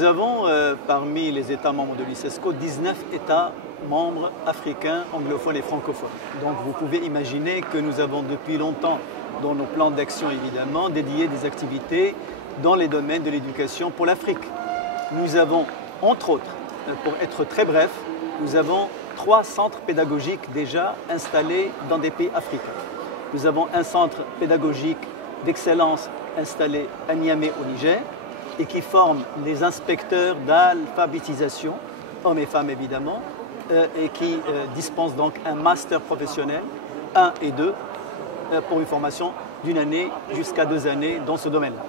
Nous avons parmi les États membres de l'ICESCO 19 États membres africains, anglophones et francophones. Donc vous pouvez imaginer que nous avons depuis longtemps dans nos plans d'action évidemment dédié des activités dans les domaines de l'éducation pour l'Afrique. Nous avons entre autres, pour être très bref, nous avons 3 centres pédagogiques déjà installés dans des pays africains. Nous avons un centre pédagogique d'excellence installé à Niamey au Niger et qui forme les inspecteurs d'alphabétisation, hommes et femmes évidemment, et qui dispense donc un master professionnel 1 et 2 pour une formation d'une année jusqu'à 2 années dans ce domaine-là.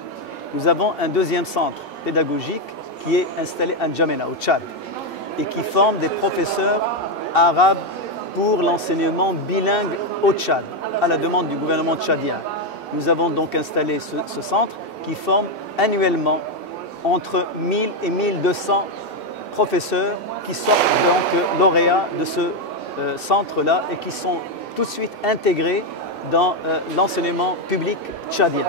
Nous avons un deuxième centre pédagogique qui est installé à N'Djamena, au Tchad, et qui forme des professeurs arabes pour l'enseignement bilingue au Tchad, à la demande du gouvernement tchadien. Nous avons donc installé ce centre qui forme annuellement entre 1000 et 1200 professeurs qui sortent donc lauréats de ce centre-là et qui sont tout de suite intégrés dans l'enseignement public tchadien.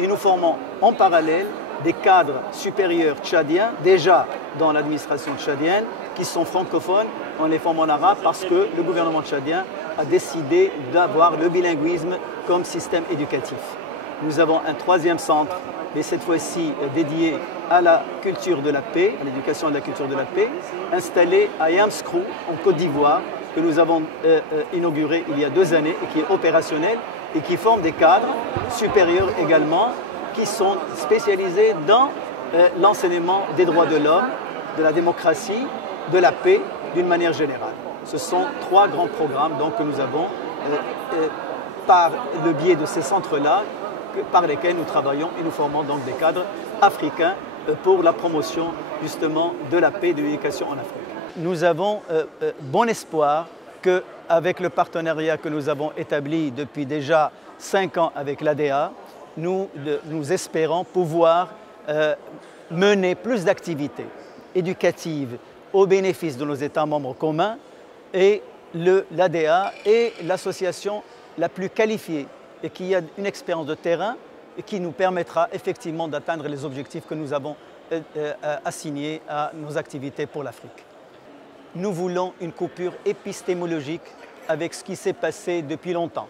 Et nous formons en parallèle des cadres supérieurs tchadiens, déjà dans l'administration tchadienne, qui sont francophones, on les forme en arabe parce que le gouvernement tchadien a décidé d'avoir le bilinguisme comme système éducatif. Nous avons un troisième centre, mais cette fois-ci dédié à la culture de la paix, à l'éducation de la culture de la paix, installé à Yamoussoukro, en Côte d'Ivoire, que nous avons inauguré il y a 2 années et qui est opérationnel et qui forme des cadres supérieurs également qui sont spécialisés dans l'enseignement des droits de l'homme, de la démocratie, de la paix d'une manière générale. Ce sont 3 grands programmes donc, que nous avons par le biais de ces centres-là par lesquels nous travaillons et nous formons donc des cadres africains pour la promotion justement de la paix et de l'éducation en Afrique. Nous avons bon espoir qu'avec le partenariat que nous avons établi depuis déjà 5 ans avec l'ADA, nous espérons pouvoir mener plus d'activités éducatives au bénéfice de nos États membres communs et l'ADA est l'association la plus qualifiée et qui a une expérience de terrain et qui nous permettra effectivement d'atteindre les objectifs que nous avons assignés à nos activités pour l'Afrique. Nous voulons une coupure épistémologique avec ce qui s'est passé depuis longtemps.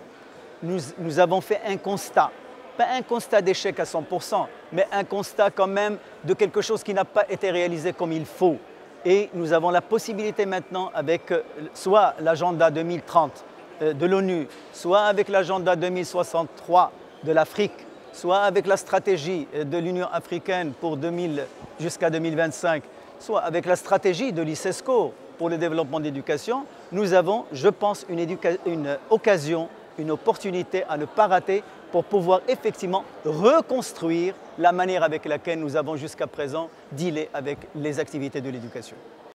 Nous avons fait un constat, pas un constat d'échec à 100%, mais un constat quand même de quelque chose qui n'a pas été réalisé comme il faut. Et nous avons la possibilité maintenant avec soit l'agenda 2030 de l'ONU, soit avec l'agenda 2063 de l'Afrique, soit avec la stratégie de l'Union africaine pour jusqu'à 2025, soit avec la stratégie de l'ICESCO pour le développement de l'éducation, nous avons, je pense, une occasion, une opportunité à ne pas rater pour pouvoir effectivement reconstruire la manière avec laquelle nous avons jusqu'à présent dealé avec les activités de l'éducation.